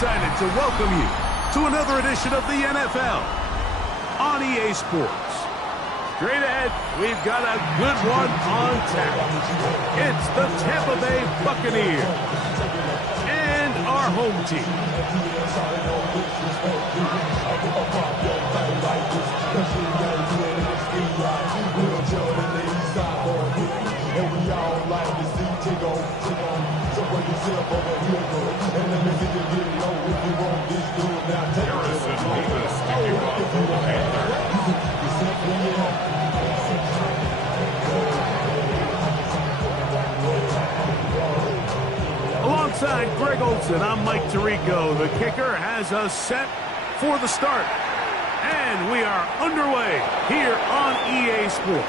excited to welcome you to another edition of the NFL on EA Sports. Straight ahead, we've got a good one on tap. It's the Tampa Bay Buccaneers and our home team. Alongside Greg Olson, I'm Mike Tirico. The kicker has us set for the start. And we are underway here on EA Sports.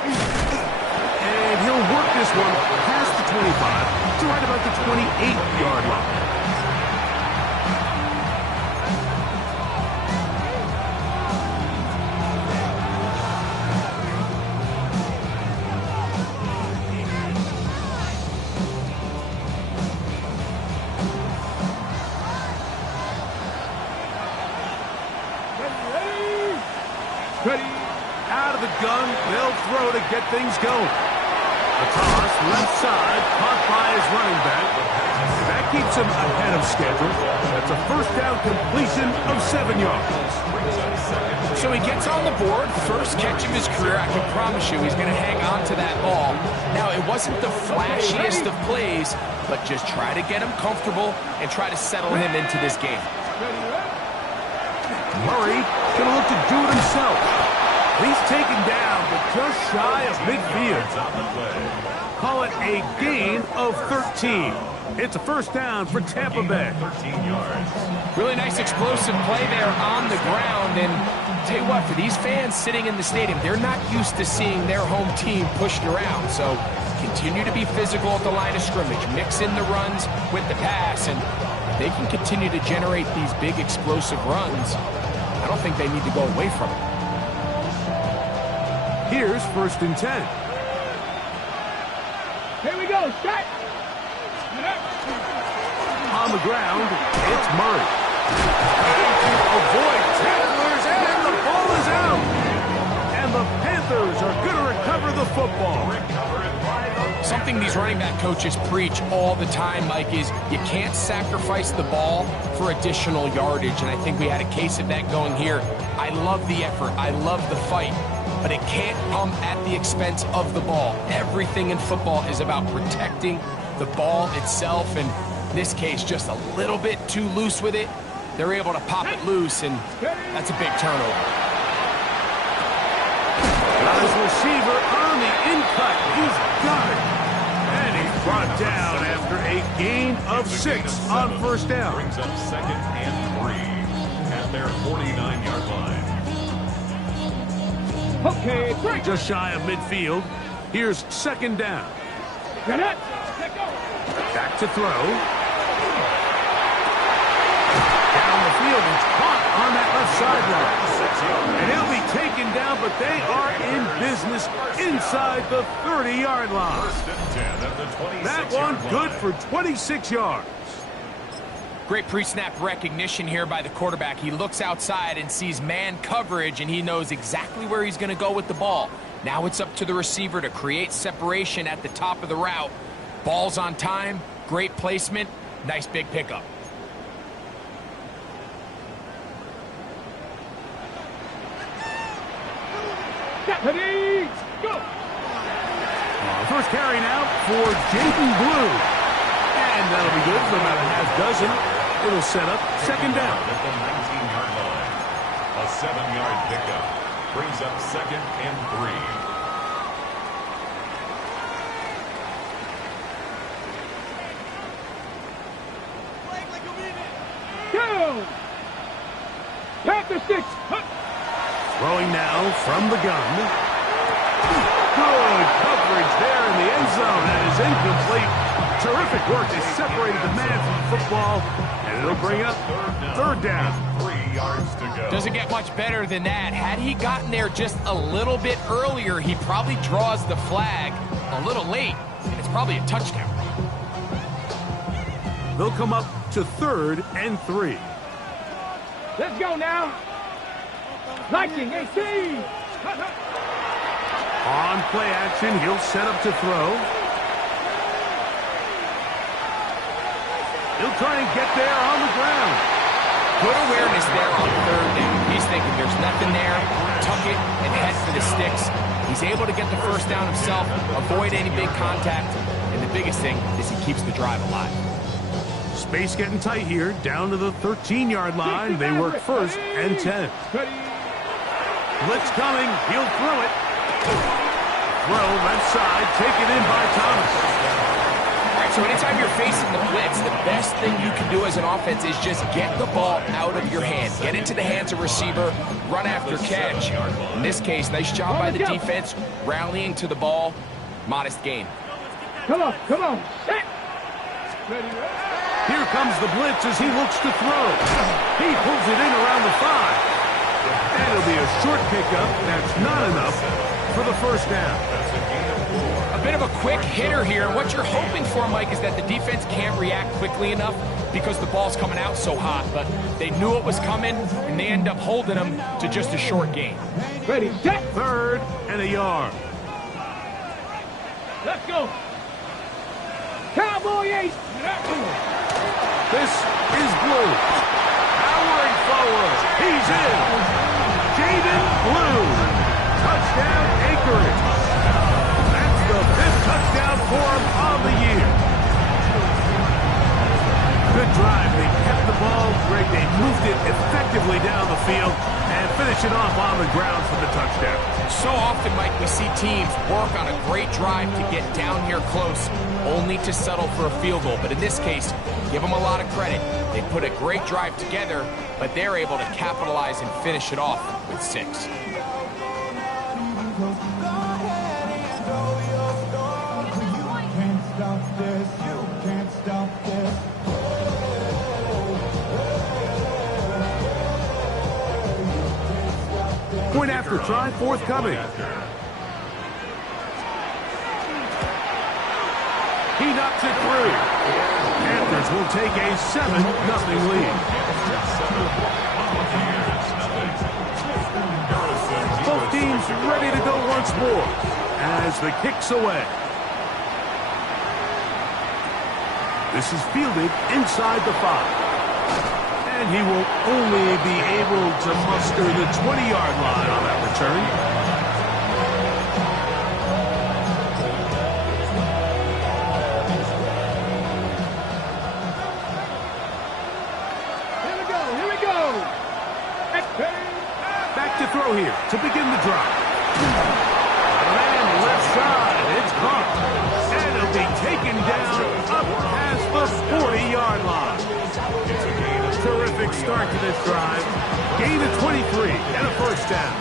And he'll work this one past the 25 to right about the 28-yard line. Ready. Out of the gun, they'll throw to get things going. The toss, left side, caught by his running back. That keeps him ahead of schedule. That's a first down completion of 7 yards. So he gets on the board, first catch of his career. I can promise you he's going to hang on to that ball. Now, it wasn't the flashiest of plays, but just try to get him comfortable and try to settle him into this game. Murray going to look to do it himself. He's taken down, but just shy of midfield. Call it a gain of 13. It's a first down for Tampa Bay. 13 yards. Really nice explosive play there on the ground. And tell you what, for these fans sitting in the stadium, they're not used to seeing their home team pushed around. So continue to be physical at the line of scrimmage. Mix in the runs with the pass. And they can continue to generate these big explosive runs. I don't think they need to go away from it. Here's first and 10. Here we go, shot. On the ground, it's Murray. Trying to avoid tacklers, and the ball is out. And the Panthers are going to recover the football. Something these running back coaches preach all the time, Mike, is you can't sacrifice the ball for additional yardage. And I think we had a case of that going here. I love the effort. I love the fight. But it can't come at the expense of the ball. Everything in football is about protecting the ball itself. And in this case, just a little bit too loose with it. They're able to pop it loose, and that's a big turnover. Got his receiver on the in-cut. He's got it. And he's brought down after a gain of 6 on first down. Brings up second and 3 at their 49-yard line. Okay, break. Just shy of midfield. Here's second down. Back to throw. Down the field, it's caught on that left sideline. And he'll be taken down, but they are in business inside the 30-yard line. That one good for 26 yards. Great pre-snap recognition here by the quarterback. He looks outside and sees man coverage, and he knows exactly where he's going to go with the ball. Now it's up to the receiver to create separation at the top of the route. Ball's on time, great placement, nice big pickup. Ready, go. First carry now for Jaden Blue. And that'll be good for about a half dozen. It'll set up second down. At the 19-yard line. A 7-yard pickup. Brings up second and 3. Go. Panther 6. Throwing now from the gun. Good coverage there in the end zone. That is incomplete. Terrific work. They separated the man from the football, and it'll bring up third down. 3 yards to go. Doesn't get much better than that. Had he gotten there just a little bit earlier, he probably draws the flag a little late. It's probably a touchdown. They'll come up to 3rd and 3. Let's go now. Liking 18. On play action, he'll set up to throw. He'll try and get there on the ground. Good awareness there on third down. He's thinking there's nothing there. Tuck it and head for the sticks. He's able to get the first down himself, avoid any big contact, and the biggest thing is he keeps the drive alive. Space getting tight here, down to the 13-yard line. They work first and 10. Blitz coming. He'll throw it. Throw left side, taken in by Thomas. All right, so anytime you're facing the blitz, the best thing you can do as an offense is just get the ball out of your hand. Get into the hands of receiver, run after catch. In this case, nice job by the defense, rallying to the ball. Modest gain. Come on, come on. Set. Here comes the blitz as he looks to throw. He pulls it in around the 5. And it'll be a short pickup. That's not enough for the first down. A bit of a quick hitter here. What you're hoping for, Mike, is that the defense can't react quickly enough because the ball's coming out so hot. But they knew it was coming, and they end up holding them to just a short gain. Ready, set. 3rd and a yard. Let's go. Cowboy 8. This is Blue. Powering forward. He's in. Jaden Blue. Touchdown Anchorage. That's the 5th touchdown for him on the year. Good drive. They kept the ball. Greg, they moved it effectively down the field and finish it off on the ground for the touchdown. So often, Mike, we see teams work on a great drive to get down here close, only to settle for a field goal. But in this case, give them a lot of credit. They put a great drive together, but they're able to capitalize and finish it off with 6. Point after try forthcoming. He knocks it through. Panthers will take a 7-0 lead. Both teams ready to go once more as the kick's away. This is fielded inside the 5. And he will only be able to muster the 20-yard line on that return. Here we go. Back to throw here to begin the drive. Man left side, it's caught. And it'll be taken down up past the 40-yard line. Terrific start to this drive. Gain of 23 and a first down.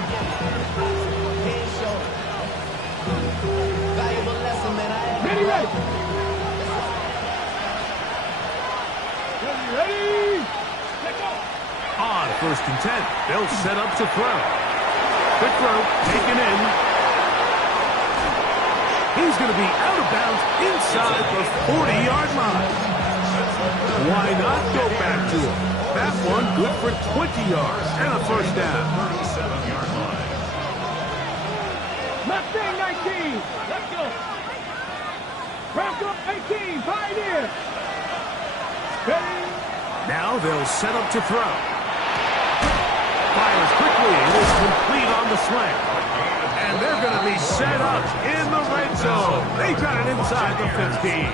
Ready, ready. Ready. Let's go. On 1st and 10, they'll set up to throw. Quick throw, taken in. He's going to be out of bounds inside the 40-yard line. Why not go back to him? That one good for 20 yards and a first down. 37-yard line. Mustang 19. Let's go. Bronco 18. Pioneer. Ready. Now they'll set up to throw. Fires quickly. It is complete on the slant. And they're going to be set up in the red zone. They got it inside the 15.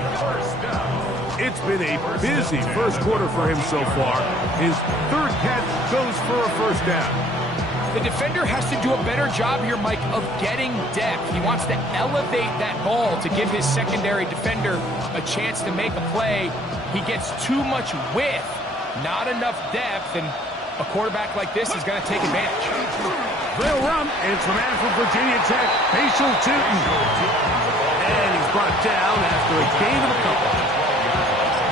It's been a busy first quarter for him so far. His 3rd catch goes for a first down. The defender has to do a better job here, Mike, of getting depth. He wants to elevate that ball to give his secondary defender a chance to make a play. He gets too much width, not enough depth, and a quarterback like this is going to take advantage. They'll run. It's a man from Virginia Tech, Facial Tootin. And he's brought down after a gain of a couple.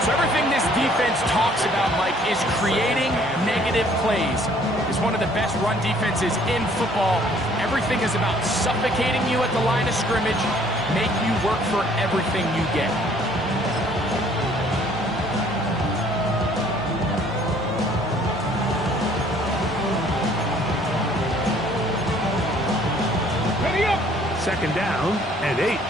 So everything this defense talks about, Mike, is creating negative plays. It's one of the best run defenses in football. Everything is about suffocating you at the line of scrimmage, make you work for everything you get. Second down and 8.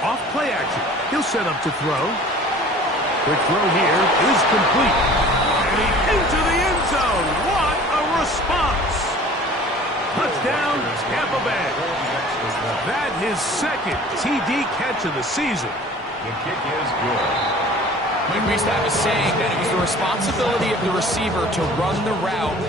Off play action. He'll set up to throw. Quick throw here is complete. And he's into the end zone. What a response. Touchdown, Tampa Bay. That his second TD catch of the season. The kick is good. We used to have a saying that it was the responsibility of the receiver to run the route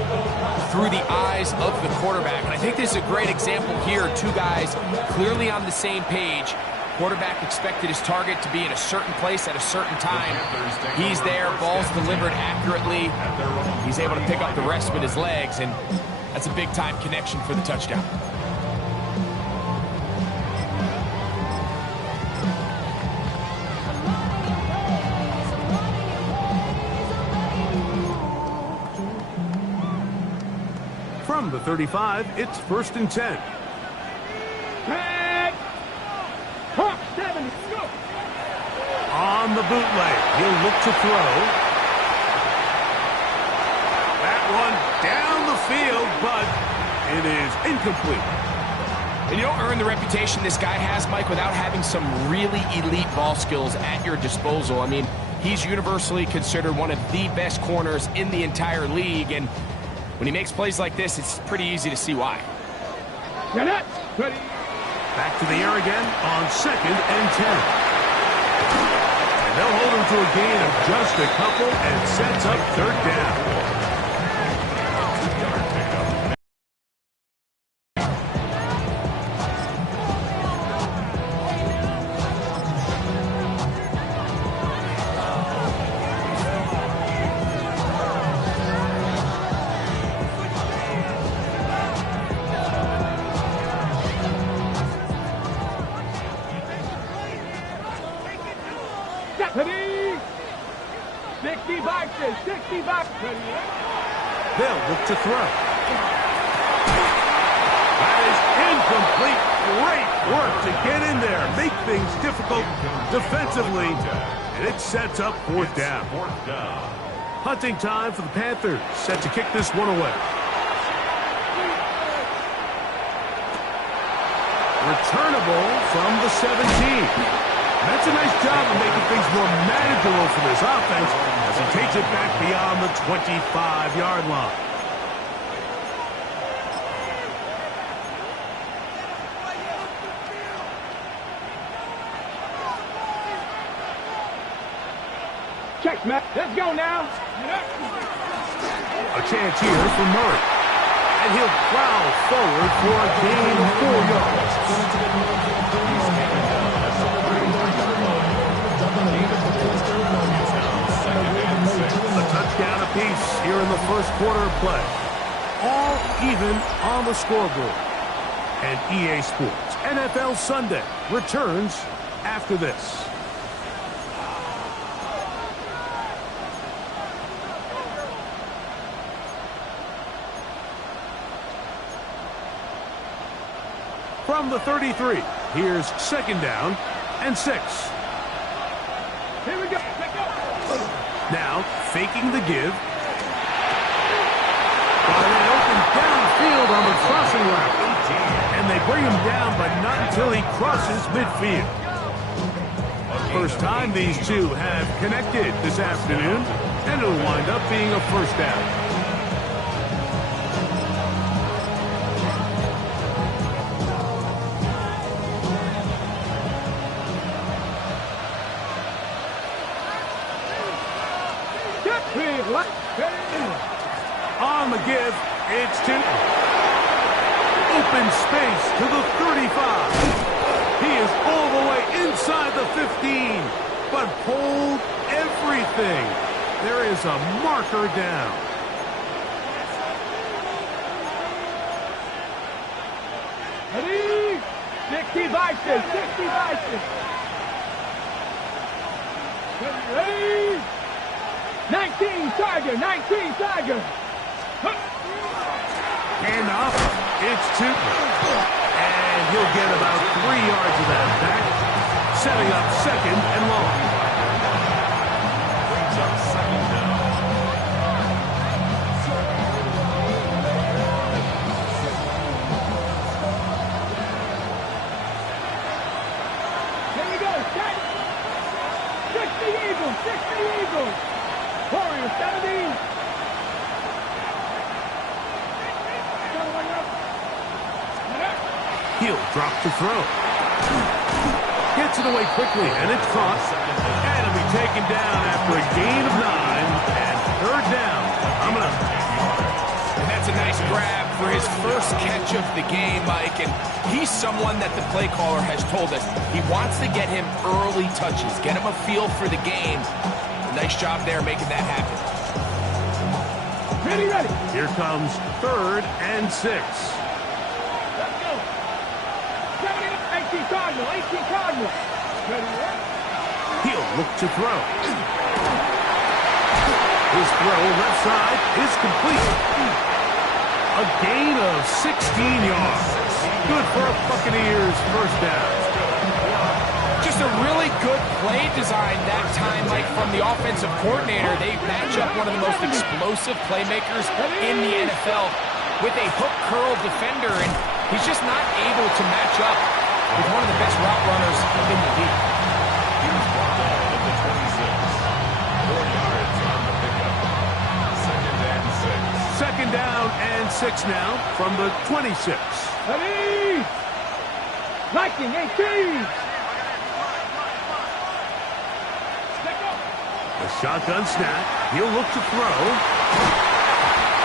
through the eyes of the quarterback. And I think this is a great example here. Two guys clearly on the same page. Quarterback expected his target to be in a certain place at a certain time. He's there, ball's delivered accurately. He's able to pick up the rest with his legs, and that's a big-time connection for the touchdown. From the 35, it's 1st and 10. On the bootleg, he'll look to throw. That one down the field, but it is incomplete. And you don't earn the reputation this guy has, Mike, without having some really elite ball skills at your disposal. I mean, he's universally considered one of the best corners in the entire league, and when he makes plays like this, it's pretty easy to see why. Back to the air again on 2nd and 10. They'll hold him to a gain of just a couple and sets up 3rd down. They'll look to throw. That is incomplete. Great work to get in there, make things difficult defensively, and it sets up 4th down. Hunting time for the Panthers, set to kick this one away. Returnable from the 17. That's a nice job of making things more manageable for this offense as he takes it back beyond the 25-yard line. Check, Matt. Let's go now. A chance here for Murray. And he'll plow forward for a gain of 4 yards. A touchdown apiece here in the first quarter of play. All even on the scoreboard. And EA Sports NFL Sunday returns after this. From the 33, here's 2nd down and 6. Here we go. Now, faking the give. Wide open downfield on the crossing route. And they bring him down, but not until he crosses midfield. First time these two have connected this afternoon, and it'll wind up being a 1st down. On the give, it's to open space to the 35. He is all the way inside the 15, but hold everything. There is a marker down. Ready? 60 Vikings, 60 Vikings. Ready? 19 Tiger, 19 Tiger. Hand off, it's Tootin. And he'll get about 3 yards of that back, setting up 2nd and long. Brings up 2nd down. 60 Eagles. Warriors 70. He'll drop to throw. Gets it away quickly, and it's caught. And it'll be taken down after a gain of 9 and third down. Coming up. And that's a nice grab for his first catch of the game, Mike. And he's someone that the play caller has told us he wants to get him early touches, get him a feel for the game. Nice job there making that happen. Ready, ready. Here comes 3rd and 6. Let's go. 18 Cardinal, 18 Cardinal. Ready, ready. He'll look to throw. His throw left side is complete. A gain of 16 yards. Good for a Buccaneers first down. Just a really good play design that time, Mike, from the offensive coordinator. They match up one of the most explosive playmakers in the NFL with a hook curl defender, and he's just not able to match up with one of the best route runners in the league. Here's ball at the 26. 4 yards on the pickup. 2nd and 6. 2nd down and 6 now from the 26. Ready. Viking 18. A shotgun snap. He'll look to throw.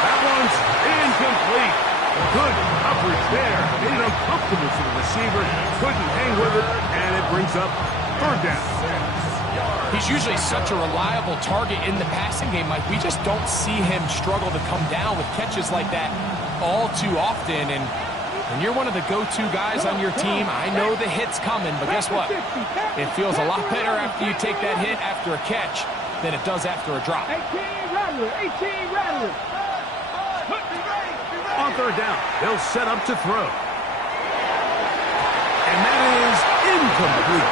That one's incomplete. Good coverage there. Made it uncomfortable for the receiver. Couldn't hang with it, and it brings up 3rd down. He's usually such a reliable target in the passing game, Mike. We just don't see him struggle to come down with catches like that all too often. And when you're one of the go-to guys on your team, I know the hit's coming, but guess what? It feels a lot better after you take that hit after a catch than it does after a drop. 18 Rattler, 18 Rattler. On 3rd down, they'll set up to throw. And that is incomplete.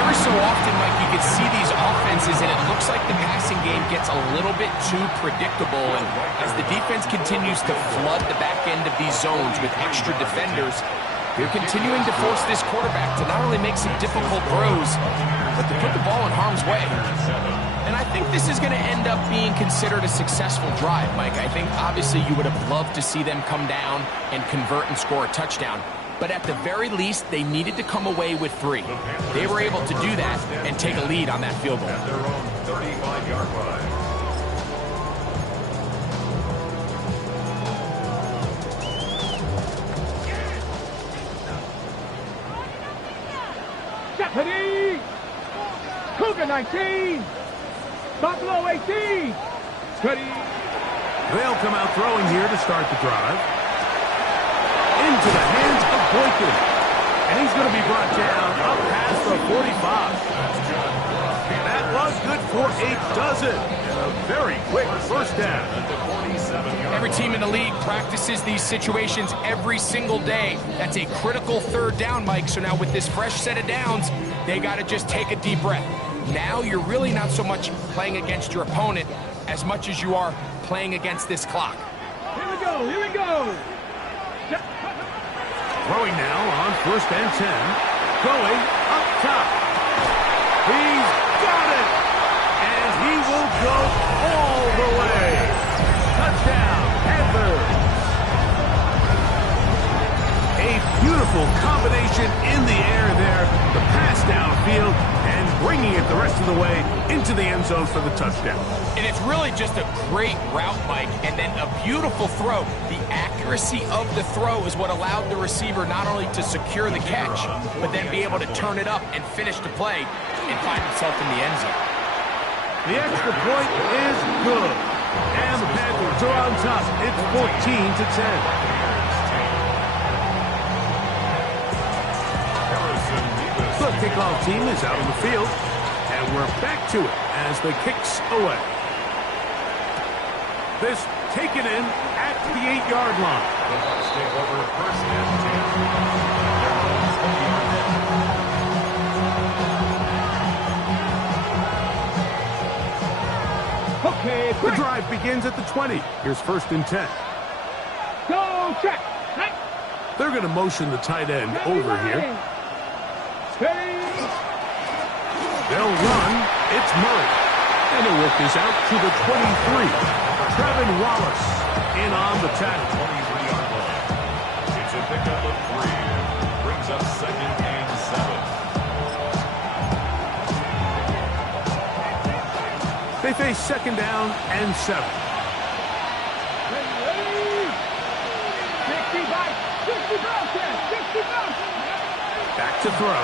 Every so often, Mike, you can see these offenses, and it looks like the passing game gets a little bit too predictable. And as the defense continues to flood the back end of these zones with extra defenders, they're continuing to force this quarterback to not only make some difficult throws, but to put the ball in harm's way. And I think this is going to end up being considered a successful drive, Mike. I think obviously you would have loved to see them come down and convert and score a touchdown. But at the very least, they needed to come away with 3. They were able to do that and take a lead on that field goal. At their own 35-yard line. Deputy. Cougar 19. Buffalo 18. Ready. They'll come out throwing here to start the drive. Into the hands of Boykin. And he's going to be brought down up past the 45. That was good for a dozen. And a very quick first down. Every team in the league practices these situations every single day. That's a critical 3rd down, Mike. So now with this fresh set of downs, they got to just take a deep breath. Now you're really not so much playing against your opponent as much as you are playing against this clock. Here we go, here we go. Throwing now on 1st and 10. Going up top. He's got it. And he will go all the way. Touchdown, Panthers. A beautiful combination in the air there. The pass downfield and bringing it the rest of the way into the end zone for the touchdown. And it's really just a great route, Mike, and then a beautiful throw. The accuracy of the throw is what allowed the receiver not only to secure the catch, but then be able to turn it up and finish the play and find himself in the end zone. The extra point is good. And the Panthers are on top. It's 14-10. The kickoff team is out on the field, and we're back to it as the kicks away. This taken in at the 8-yard line. The Bucs take over 1st and 10. Okay, The quick. drive begins at the 20. Here's 1st and 10. Go check. Nice. They're going to motion the tight end over here. Steady. They'll run It's Murray. And he'll work this out to the 23. Trevin Wallace in on the tackle. 23-yard line. It's a pickup of 3. Brings up second and 7. They face second down and 7. Back to throw.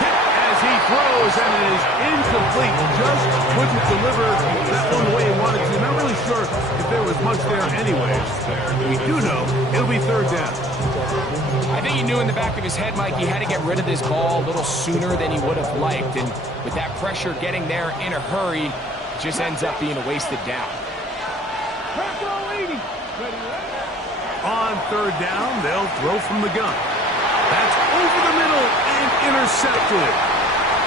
Hit as he throws, and it is incomplete. Just couldn't deliver that one the way he wanted to. Not really sure if there was much there anyways. We do know it'll be third down. I think he knew in the back of his head, Mike, he had to get rid of this ball a little sooner than he would have liked. And with that pressure getting there in a hurry, it just ends up being a wasted down. On third down, they'll throw from the gun. That's over the middle and intercepted.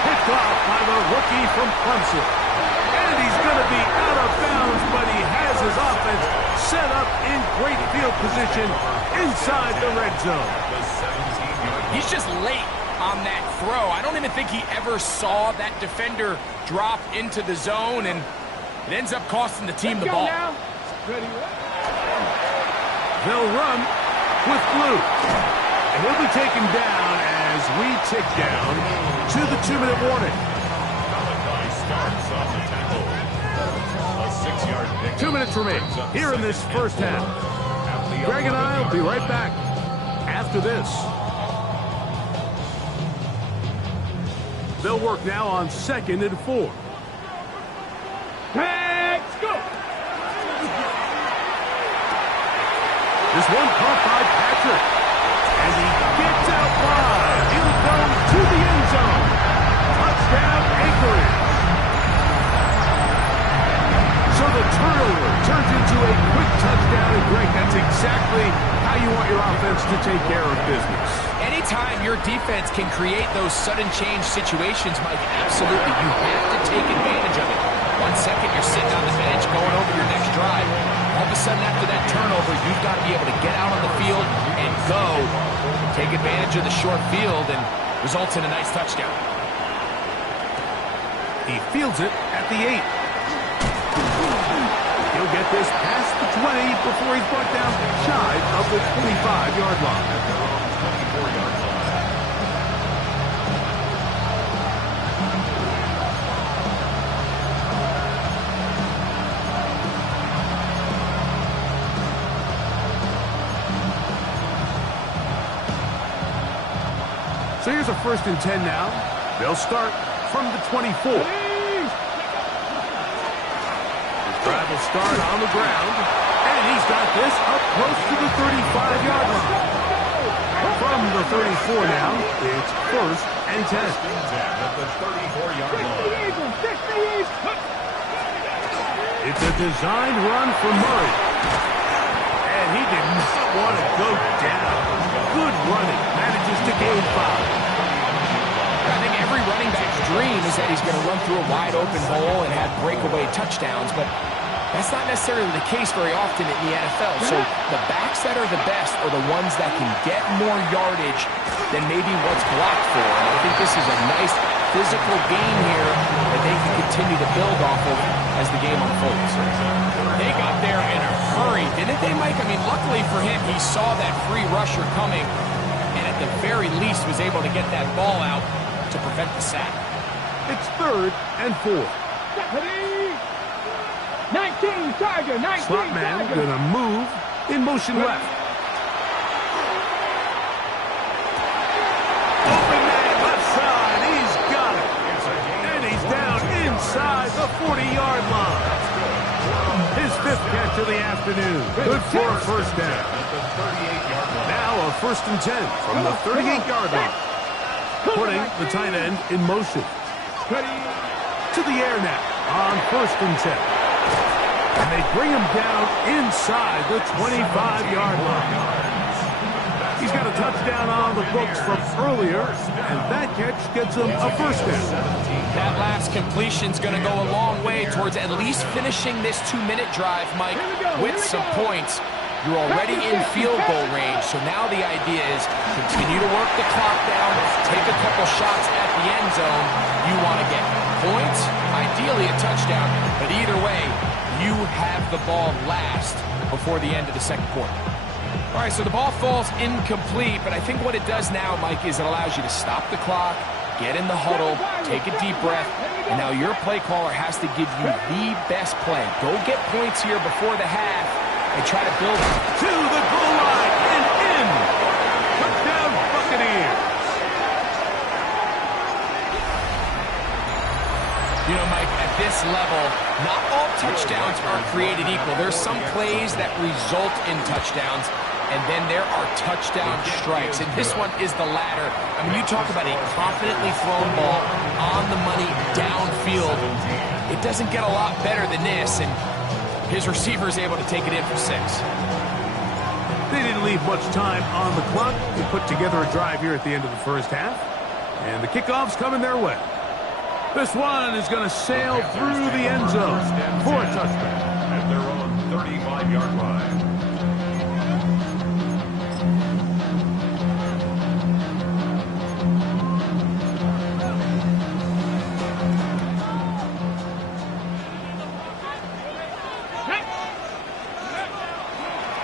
Picked off by the rookie from Clemson. And he's going to be out of bounds, but he has his offense set up in great field position inside the red zone. He's just late on that throw. I don't even think he ever saw that defender drop into the zone, and it ends up costing the team the ball. They'll run with Blue. And he'll be taken down as we tick down to the 2-minute warning. Starts off the tackle. A 6-yard pickup. 2 minutes remain here in this first half. Greg and I will be right back after this. They'll work now on 2nd and 4. Let's go. This one caught by Patrick. And he gets out wide. He'll go to the end zone. Touchdown, Anchorage. So the turnover turns into a quick touchdown. And Greg, that's exactly how you want your offense to take care of business. Anytime your defense can create those sudden change situations, Mike, absolutely, you have to take advantage of it. 1 second, you're sitting on the bench going over your next drive. All of a sudden, after that turnover, you've got to be able to get out on the field and go. Take advantage of the short field and results in a nice touchdown. He fields it at the 8. He'll get this past the 20 before he's brought down shy of the 25-yard line. At their own 24-yard line. So here's a 1st and 10 now. They'll start from the 24. Drive will start on the ground, and he's got this up close to the 35-yard line. From the 34 now, it's 1st and 10. At the 34-yard line. It's a designed run for Murray. And he did not want to go down. Good running. Manages to gain 5. I think every running back's dream is that he's going to run through a wide open hole and have breakaway touchdowns, but that's not necessarily the case very often in the NFL. So the backs that are the best are the ones that can get more yardage than maybe what's blocked for. And I think this is a nice physical game here that they can continue to build off of as the game unfolds. They got there in a hurry, didn't they, Mike? I mean, luckily for him, he saw that free rusher coming and at the very least was able to get that ball out to prevent the sack. It's 3rd and 4. 19 Tiger, 19 Slot man gonna move in motion left. Open man left side, he's got it. And he's down inside the 40-yard line. His 5th catch of the afternoon. Good for a 1st down. Now a 1st and 10 from the 38-yard line. Putting the tight end in motion. To the air now on 1st and 10. And they bring him down inside the 25-yard line. He's got a touchdown on the books from earlier, and that catch gets him a 1st down. That last completion's going to go a long way towards at least finishing this 2-minute drive, Mike, with some points. You're already in field goal range, so now the idea is continue to work the clock down, take a couple shots at the end zone. You want to get points, ideally a touchdown, but either way, you have the ball last before the end of the second quarter. All right, so the ball falls incomplete, but I think what it does now, Mike, is it allows you to stop the clock, get in the huddle, take a deep breath, and now your play caller has to give you the best play. Go get points here before the half and try to build it. To the goal line and in. Touchdown, Buccaneers. You know, Mike, at this level, not all touchdowns are created equal. There's some plays that result in touchdowns, and then there are touchdown strikes. And this one is the latter. I mean, you talk about a confidently thrown ball on the money downfield. It doesn't get a lot better than this, and his receiver is able to take it in for 6. They didn't leave much time on the clock to put together a drive here at the end of the first half. And the kickoff's coming their way. This one is going to sail through the end zone for a touchdown. At their own 35-yard line.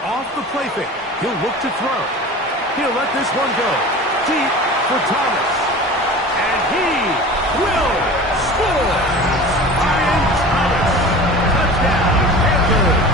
Off the play fake. He'll look to throw. He'll let this one go. Deep for Thomas. And he will score. Ryan Thomas. Touchdown, Panthers.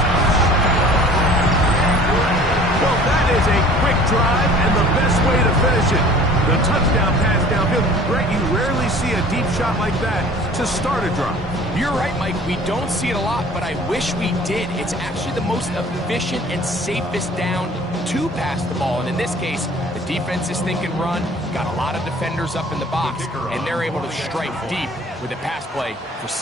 Well, that is a quick drive and the best way to finish it. The touchdown pass downfield. Greg, you rarely see a deep shot like that to start a drive. You're right, Mike. We don't see it a lot, but I wish we did. It's actually the most efficient and safest down to pass the ball. And in this case, the defense is thinking run, got a lot of defenders up in the box, and they're able to strike deep with a pass play for 6.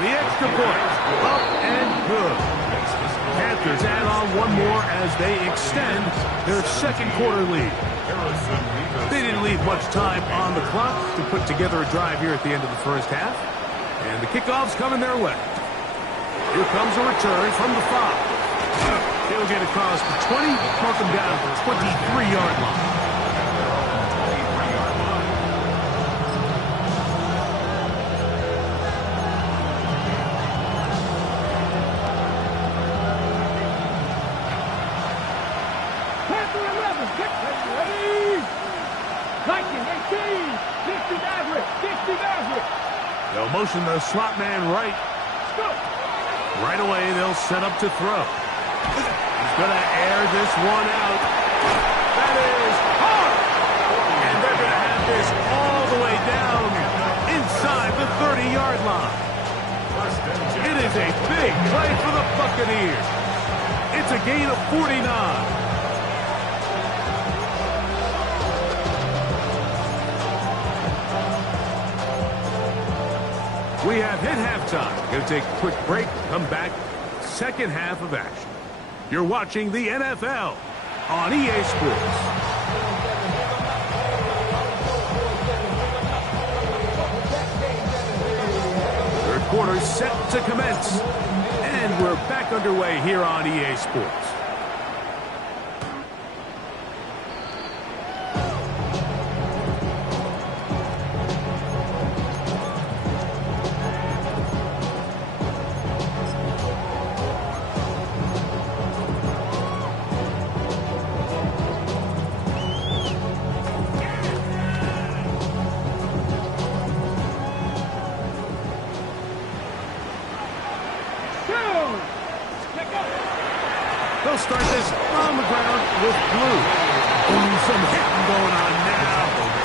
The extra point, up and good. Panthers add on one more as they extend their second quarter lead. They didn't leave much time on the clock to put together a drive here at the end of the first half. And the kickoff's coming their way. Here comes a return from the 5. He'll get across the 20, mark him down to the 23-yard line. They'll motion the slot man right. Right away, they'll set up to throw. He's going to air this one out. That is hard. And they're going to have this all the way down inside the 30-yard line. It is a big play for the Buccaneers. It's a gain of 49. We have hit halftime. Going to take a quick break, come back, second half of action. You're watching the NFL on EA Sports. Third quarter set to commence. And we're back underway here on EA Sports. They'll start this on the ground with Blue. Some hitting going on now.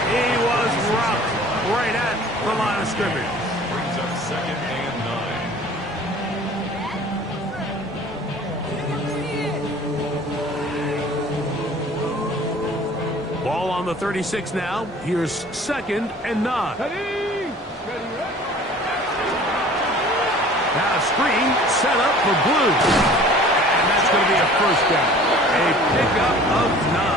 He was rocked right at the line of scrimmage. Brings up second and 9. Ball on the 36 now. Here's second and 9. Now screen set up for Blue. And that's going to be a first down. A pickup of 9.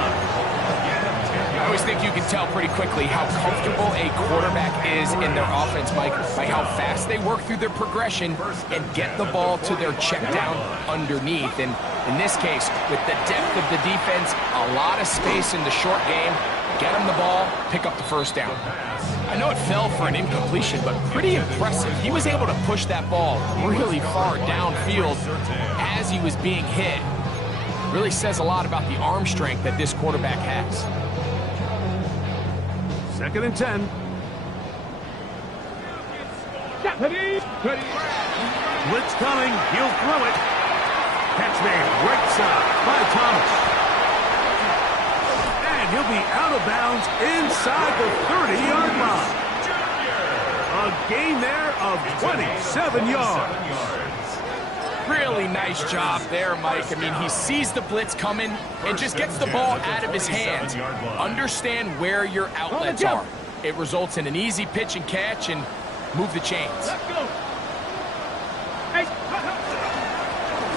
always think you can tell pretty quickly how comfortable a quarterback is in their offense, Mike, by how fast they work through their progression and get the ball to their check down underneath. And in this case, with the depth of the defense, a lot of space in the short game, get them the ball, pick up the first down. I know it fell for an incompletion, but pretty impressive. He was able to push that ball really far downfield as he was being hit. Really says a lot about the arm strength that this quarterback has. 2nd and 10. Blitz coming. He'll throw it. Catch made right side by Thomas. And he'll be out of bounds inside the 30-yard line. A gain there of 27 yards. Really nice job there, Mike. I mean, he sees the blitz coming and just gets the ball out of his hands. Understand where your outlets are. It results in an easy pitch and catch and move the chains.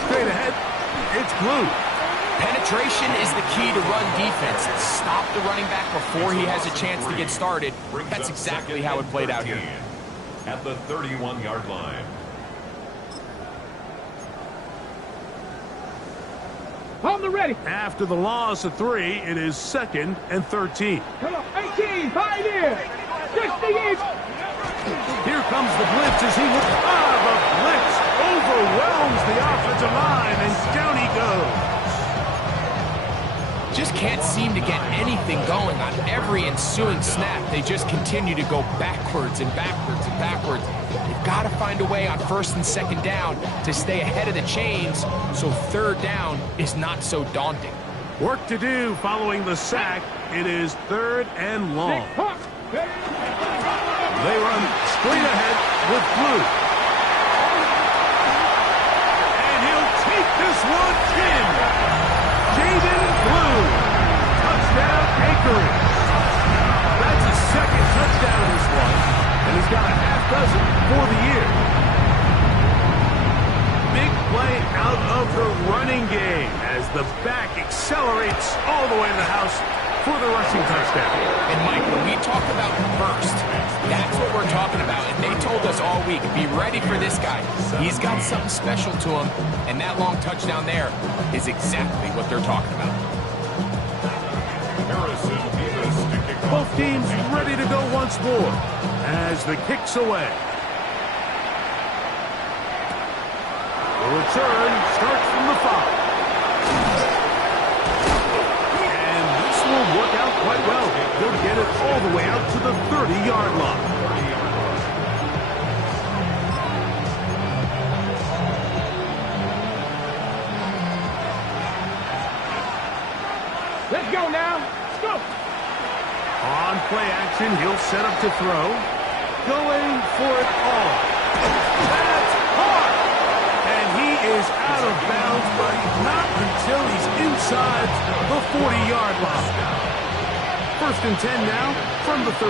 Straight ahead, it's Blue. Penetration is the key to run defense. Stop the running back before he has a chance to get started. That's exactly how it played out here. At the 31-yard line. On the ready. After the loss of 3, it is 2nd and 13. Come on, 18, pioneer. 68. Here comes the blitz as he looks. The blitz overwhelms the offensive line, and down he goes. Just can't seem to get anything going on every ensuing snap. They just continue to go backwards and backwards and backwards. They've got to find a way on 1st and 2nd down to stay ahead of the chains so 3rd down is not so daunting. Work to do following the sack. It is 3rd and long. They run straight ahead with Blue. And he'll take this one in. Jaden Blue. Touchdown Anchorage. That's his 2nd touchdown this one. And he's got a half dozen for the year. Big play out of the running game as the back accelerates all the way to the house for the rushing touchdown. And Mike, when we talk about burst, that's what we're talking about. And they told us all week, be ready for this guy. He's got something special to him. And that long touchdown there is exactly what they're talking about. Both teams ready to go once more as the kick's away. The return starts from the 5. And this will work out quite well. They'll get it all the way out to the 30-yard line. Let's go now. Let's go. On play action, he'll set up to throw. Going for it all. That's hard. And he is out of bounds, but not until he's inside the 40-yard line. 1st and 10 now from the 36.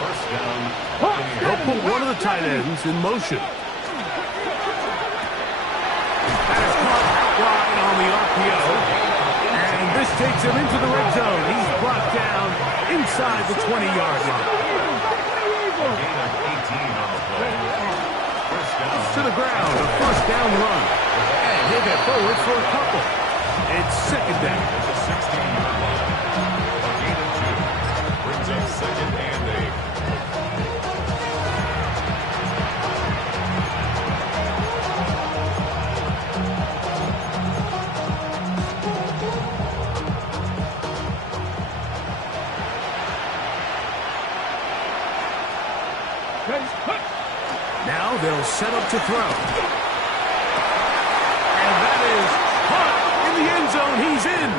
First down. They'll put one of the tight ends in motion. That is caught out wide on the RPO. And this takes him into the red zone. He's brought down inside the 20-yard line. Gain of 18 on the play. First down. To the ground, a 1st down run. And he'll get forward for a couple. It's 2nd down. At the 16-yard line. A gain of 2. Brings up 2nd and 8. Now they'll set up to throw. And that is caught in the end zone. He's in.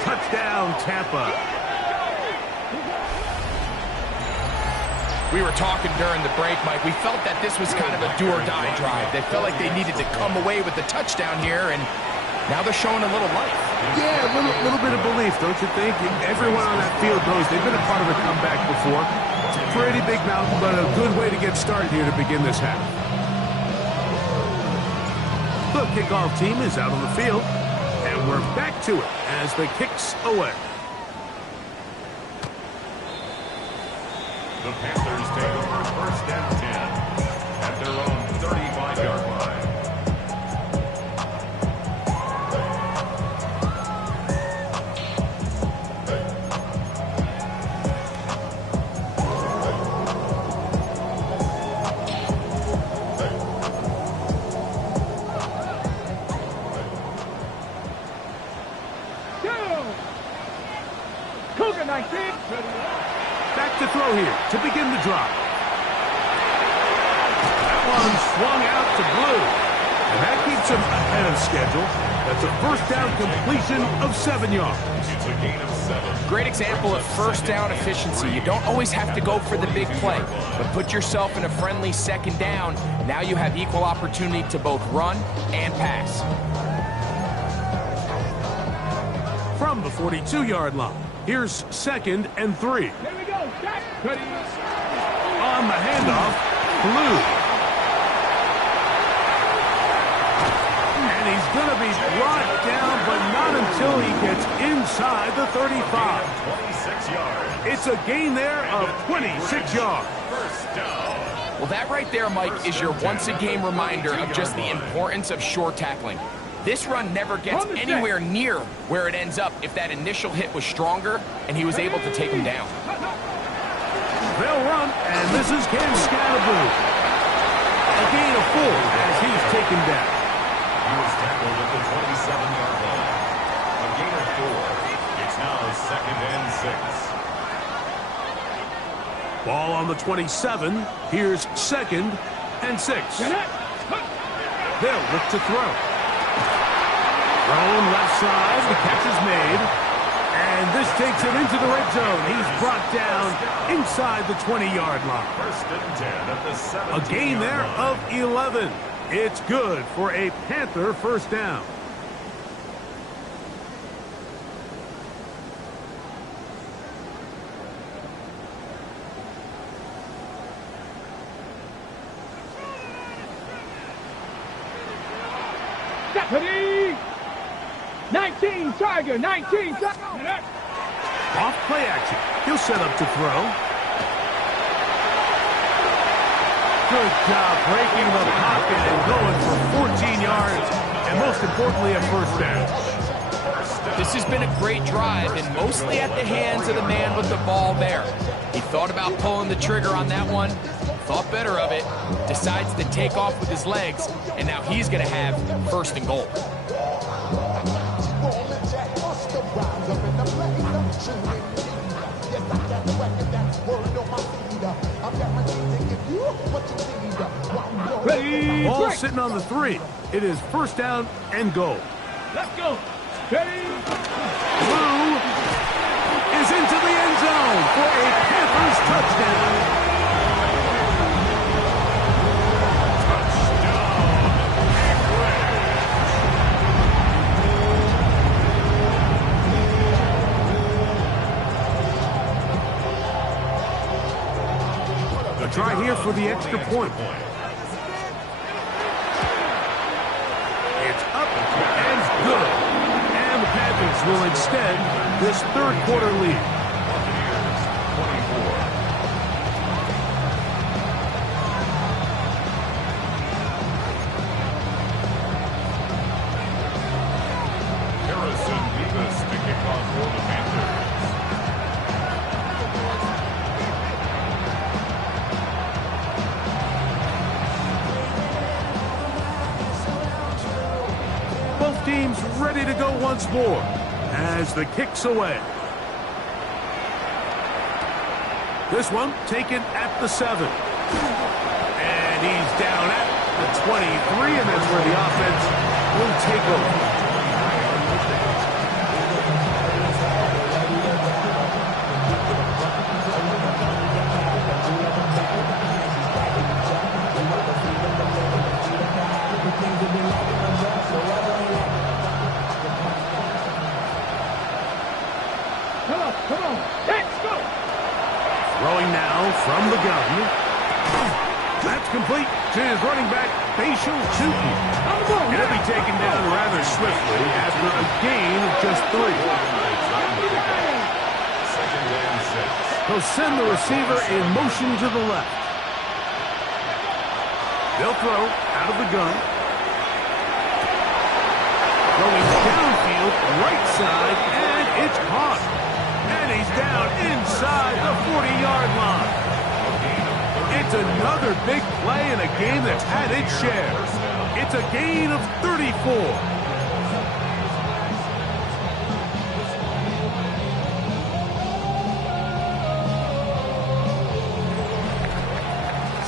Touchdown, Tampa. We were talking during the break, Mike. We felt that this was kind of a do-or-die drive. They felt like they needed to come away with the touchdown here, and now they're showing a little life. Yeah, a little bit of belief, don't you think? Everyone on that field knows they've been a part of a comeback before. It's a pretty big mountain, but a good way to get started here to begin this half. The kickoff team is out on the field, and we're back to it as the kick's away. The Panthers take over first and 10 at their own 35-yard line. Cougar 19. Back to throw here to begin the drop. That one swung out to Blue. And that keeps him ahead of schedule. That's a first down completion of 7 yards. It's a gain of 7. Great example of first down efficiency. You don't always have to go for the big play, but put yourself in a friendly second down. Now you have equal opportunity to both run and pass. From the 42-yard line, here's 2nd and 3. Here we go. Jack. Ready. On the handoff, Blue. And he's going to be brought down, but not until he gets inside the 35. 26 yards. It's a gain there of 26 yards. First down. Well, that right there, Mike, is your once-a-game reminder of just the importance of short tackling. This run never gets anywhere near where it ends up if that initial hit was stronger and he was able to take him down. They'll run, and this is Ken Scatterboo. A gain of 4 as he's taken down. He was tackled at the 27-yard line. A gain of 4. It's now 2nd and 6. Ball on the 27. Here's 2nd and 6. They'll look to throw. Thrown left side. The catch is made. And this takes him into the red zone. He's brought down inside the 20-yard line. First and 10 at the 7. A gain there of 11. It's good for a Panther first down. Deputy. 19 Tiger. 19 Tiger. Off play action. He'll set up to throw. Good job breaking the pocket and going for 14 yards. And most importantly, a first down. This has been a great drive and mostly at the hands of the man with the ball there. He thought about pulling the trigger on that one, thought better of it, decides to take off with his legs, and now he's going to have first and goal. Ready. Ball sitting on the 3. It is first down and goal. Let's go. Ready. Blue is into the end zone for a Panthers touchdown. A try here for the extra point. It's up and good. And the Panthers will extend this third quarter lead. 24. Harrison Beavis to kick off for the Panthers. Both teams ready to go once more as the kick's away. This one taken at the 7. And he's down at the 23, and that's where the offense will take over. Come on. Let's go. Throwing now from the gun. That's complete to his running back, Facial Chutin. On the ball. He'll be taken down rather swiftly after a gain of just 3. Second and He'll send the receiver in motion to the left. They'll throw out of the gun. Going downfield, right side, and it's caught. And he's down inside the 40-yard line. It's another big play in a game that's had its share. It's a gain of 34.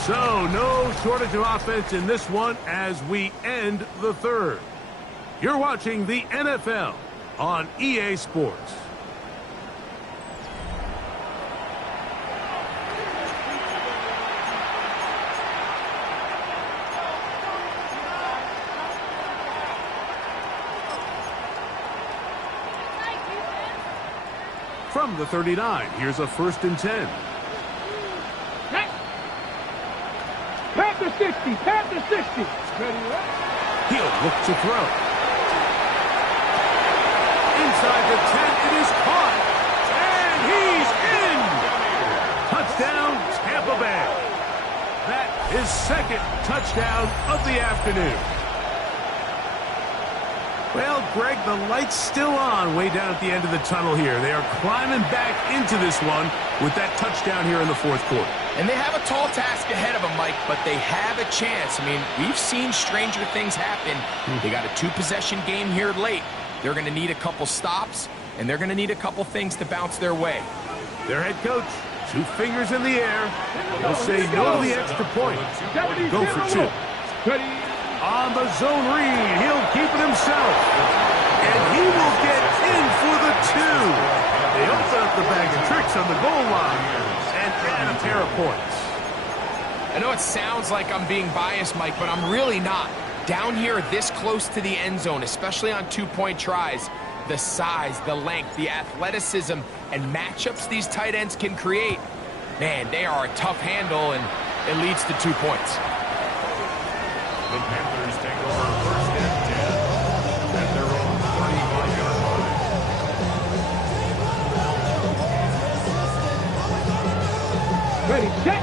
So, no shortage of offense in this one as we end the third. You're watching the NFL on EA Sports. From the 39, here's a 1st and 10. Panther 60, Panther 60. He'll look to throw. Inside the 10, it is caught. And he's in! Touchdown, Tampa Bay. That is 2nd touchdown of the afternoon. Well, Greg, the light's still on way down at the end of the tunnel here. They are climbing back into this one with that touchdown here in the 4th quarter. And they have a tall task ahead of them, Mike, but they have a chance. I mean, we've seen stranger things happen. They got a 2-possession game here late. They're going to need a couple stops, and they're going to need a couple things to bounce their way. Their head coach, 2 fingers in the air. He'll say no to the extra point. Go for 2. On the zone read, he'll keep it himself. And he will get in for the 2. They open up the bag of tricks on the goal line and add a pair of points. I know it sounds like I'm being biased, Mike, but I'm really not. Down here this close to the end zone, especially on 2-point tries, the size, the length, the athleticism, and matchups these tight ends can create, man, they are a tough handle, and it leads to 2 points. The Panthers take over 1st and 10 at their own 35-yard line. Ready, set.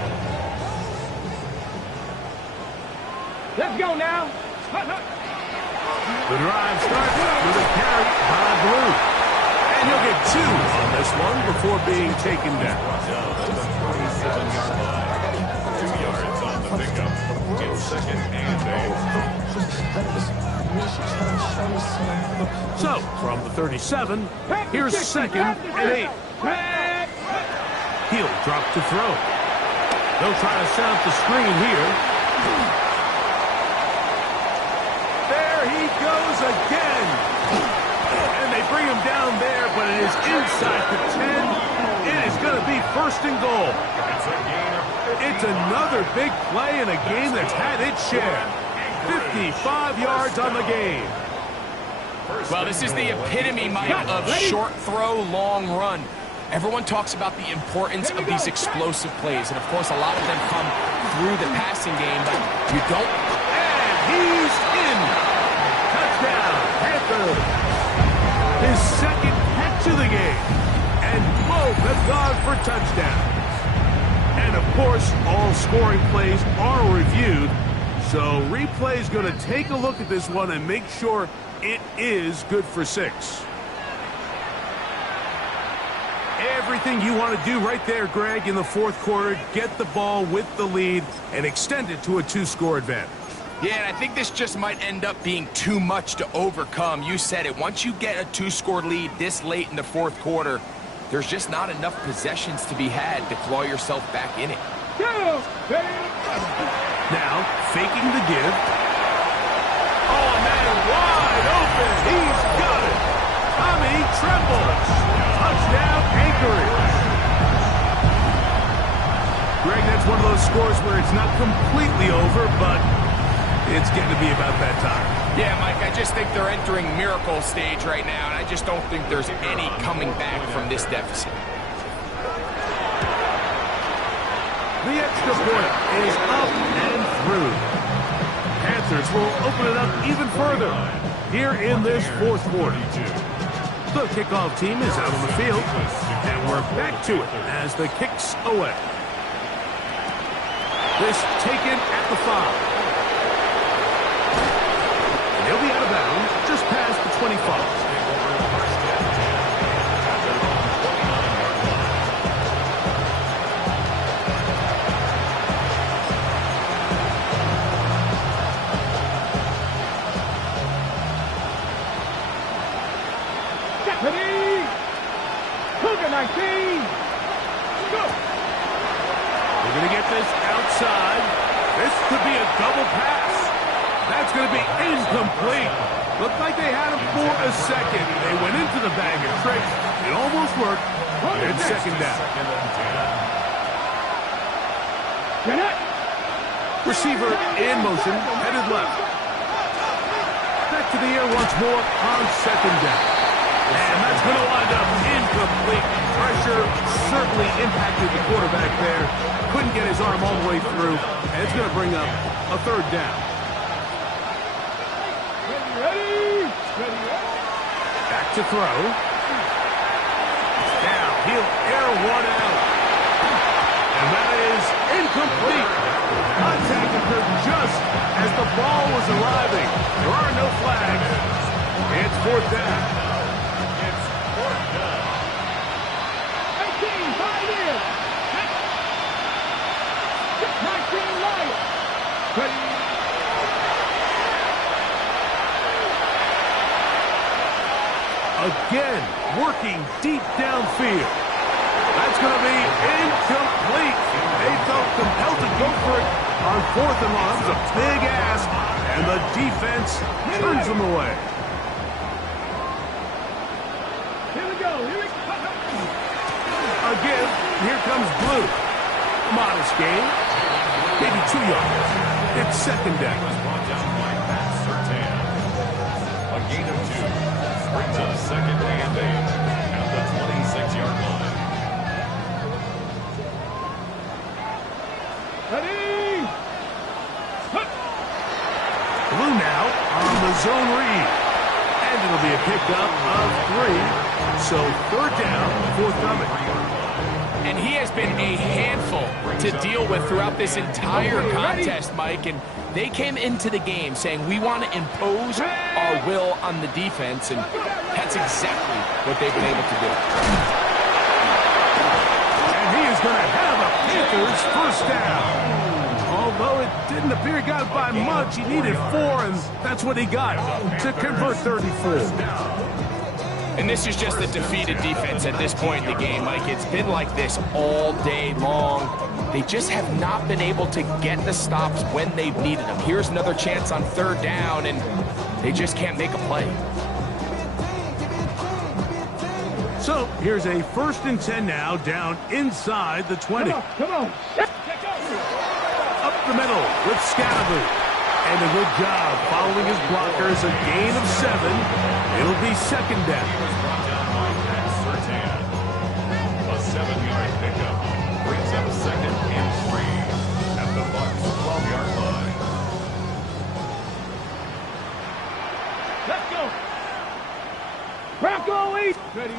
Let's go now. The drive starts with a carry by Blue. And he'll get 2 on this one before being taken down. Down at the 47-yard line. 2 yards on the pickup. It's 2nd and 8. So, from the 37, here's 2nd and 8. He'll drop to throw. They'll try to set up the screen here. There he goes again. And they bring him down there, but it is inside the 10. It is going to be 1st and goal. It's another big play in a game that's had its share. 55 yards on the game. Well, this is the epitome, Mike, of short throw, long run. Everyone talks about the importance of these explosive plays, and of course a lot of them come through the passing game, but you don't. And he's in. Touchdown, Panthers. His 2nd catch of the game. And both have gone for touchdowns. And of course, all scoring plays are reviewed, so replay is going to take a look at this one and make sure it is good for 6. Everything you want to do right there, Greg, in the 4th quarter, get the ball with the lead and extend it to a 2-score advantage. Yeah, and I think this just might end up being too much to overcome. You said it. Once you get a 2-score lead this late in the 4th quarter, there's just not enough possessions to be had to claw yourself back in it. Now, faking the give. Oh, man, wide open. He's got it. Tommy trembles. Touchdown, Anchorage. Greg, that's one of those scores where it's not completely over, but it's getting to be about that time. Yeah, Mike, I just think they're entering miracle stage right now, and I just don't think there's any coming back from this deficit. The extra point is up and through. Panthers will open it up even further here in this 4th quarter. The kickoff team is out on the field, and we're back to it as the kick's away. This taken at the 5. And he'll be out of bounds just past the 25. Ready? Cougar 19. Go. We're going to get this outside. This could be a double pass. That's going to be incomplete. Looked like they had him for a second. They went into the bag of tricks. It almost worked. It's second down. Receiver in motion, headed left. Back to the air once more on second down. And that's going to wind up incomplete. Pressure certainly impacted the quarterback there. Couldn't get his arm all the way through. And it's going to bring up a third down. Ready? Back to throw. Now he'll air one out. And that is incomplete. Contact occurred just as the ball was arriving. There are no flags. It's fourth down. 19 Lions. Again, working deep downfield. That's going to be incomplete. They felt compelled to go for it on 4th and long. It was a big ask, and the defense turns them away. Here we go. Again, here comes Blue. A modest gain. Maybe 2 yards. It's second down. A gain of 2 brings up second and 8 at the 26-yard line. Ready? Blue now on the zone read. And it'll be a pickup of 3. So third down, forthcoming. And he has been a handful to deal with throughout this entire contest, Mike. And they came into the game saying, we want to impose our will on the defense. And that's exactly what they've been able to do. And he is going to have a Panthers first down. Although it didn't appear he got by much, he needed 4, and that's what he got to convert 34. And this is just a defeated defense at this point in the game, Mike. It's been like this all day long. They just have not been able to get the stops when they've needed them. Here's another chance on third down, and they just can't make a play. So here's a 1st and 10 now, down inside the 20. Come on. Up the middle with Scadaboo. And a good job following his blockers, a gain of 7. It'll be second down. A 7-yard pickup brings up second and 3 at the Bucs 12-yard line. Let's go. Bronco 8. Ready.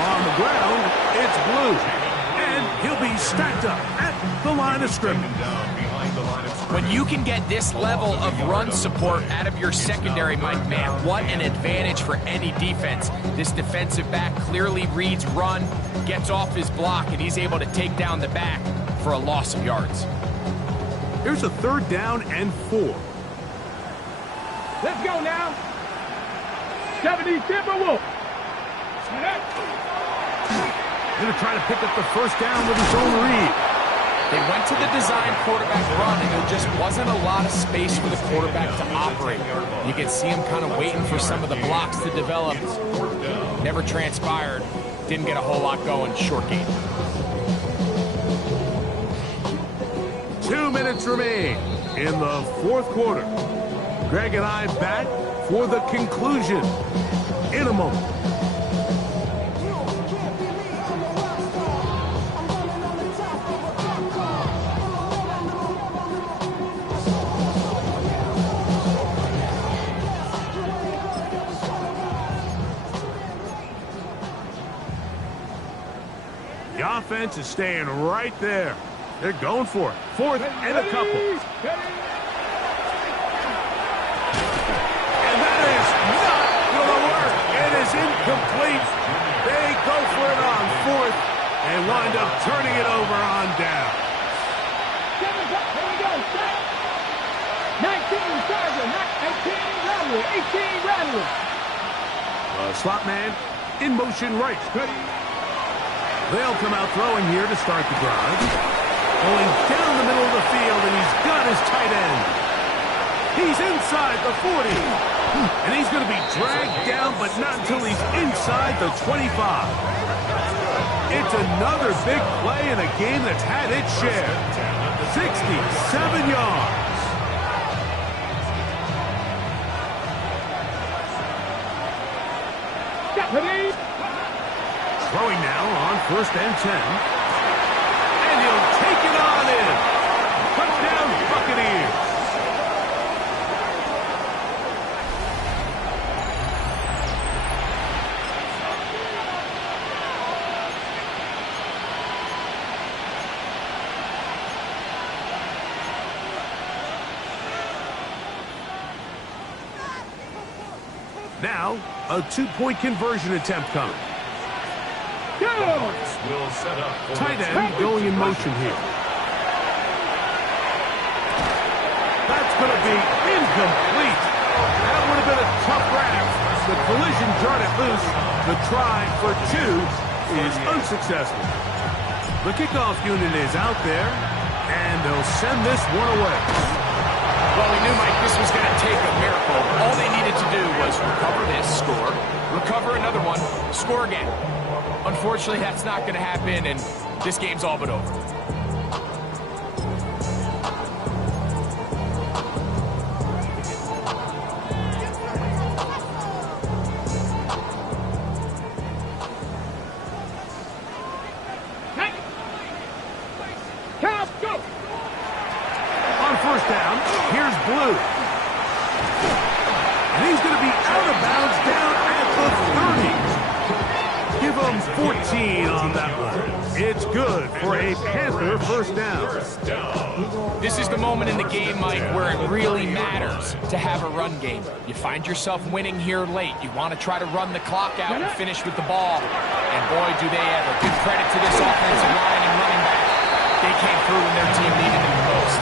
On the ground, it's Blue. And he'll be stacked up at the line of scrimmage. When you can get this level of run support out of your secondary, Mike, man, what an advantage for any defense. This defensive back clearly reads run, gets off his block, and he's able to take down the back for a loss of yards. Here's a third down and 4. Let's go now. 70 Timberwolves. Going to try to pick up the first down with his own read. They went to the design quarterback run, and there just wasn't a lot of space for the quarterback to operate. You could see him kind of waiting for some of the blocks to develop. Never transpired. Didn't get a whole lot going. Short game. 2 minutes remain in the 4th quarter. Greg and I back for the conclusion in a moment. defense is staying right there. They're going for it. Fourth and a couple. And that is not going to work. It is incomplete. They go for it on fourth and wind up turning it over on down. 19 Charger, 18 Rattler, 18 Rattler. Slot man in motion right. They'll come out throwing here to start the drive. Going down the middle of the field, and he's got his tight end. He's inside the 40. And he's going to be dragged down, but not until he's inside the 25. It's another big play in a game that's had its share. 67 yards. Throwing now on 1st and 10. And he'll take it on in. Touchdown, Buccaneers. Now, a 2-point conversion attempt coming. Will set up for Tight end going in motion here. That's going to be incomplete. That would have been a tough grab. The collision jarred it loose. The try for 2 is unsuccessful. The kickoff unit is out there, and they'll send this one away. Well, we knew, Mike, this was going to take a miracle. All they needed to do was recover this, score, recover another one, score again. Unfortunately, that's not going to happen, and this game's all but over. On 1st down, here's Blue. And he's going to be out of bounds down at the 30. Give him 14 on that one. It's good for a Panther 1st down. This is the moment in the game, Mike, where it really matters to have a run game. You find yourself winning here late. You want to try to run the clock out and finish with the ball. And boy, do they ever. Give credit to this offensive line and running back. They came through when their team needed them the most.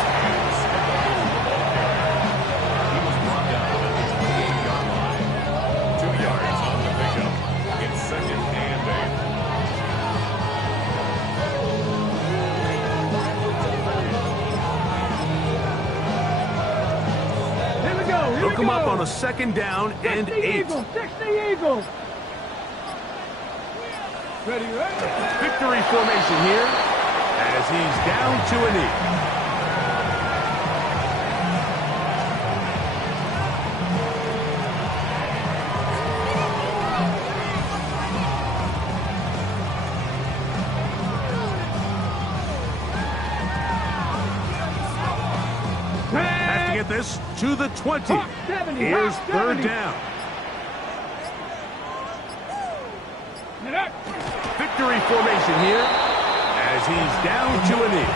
They'll come up on a 2nd down and 8. 60 Eagles. Ready. Victory formation here as he's down to a knee. Has to get this to the 20. Here's 3rd down. Victory formation here as he's down to a knee.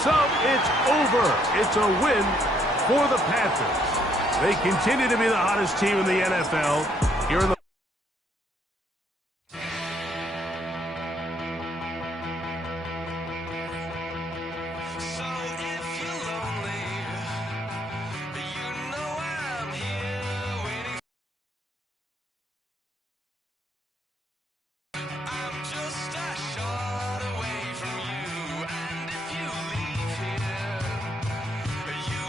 So it's over. It's a win for the Panthers. They continue to be the hottest team in the NFL here in the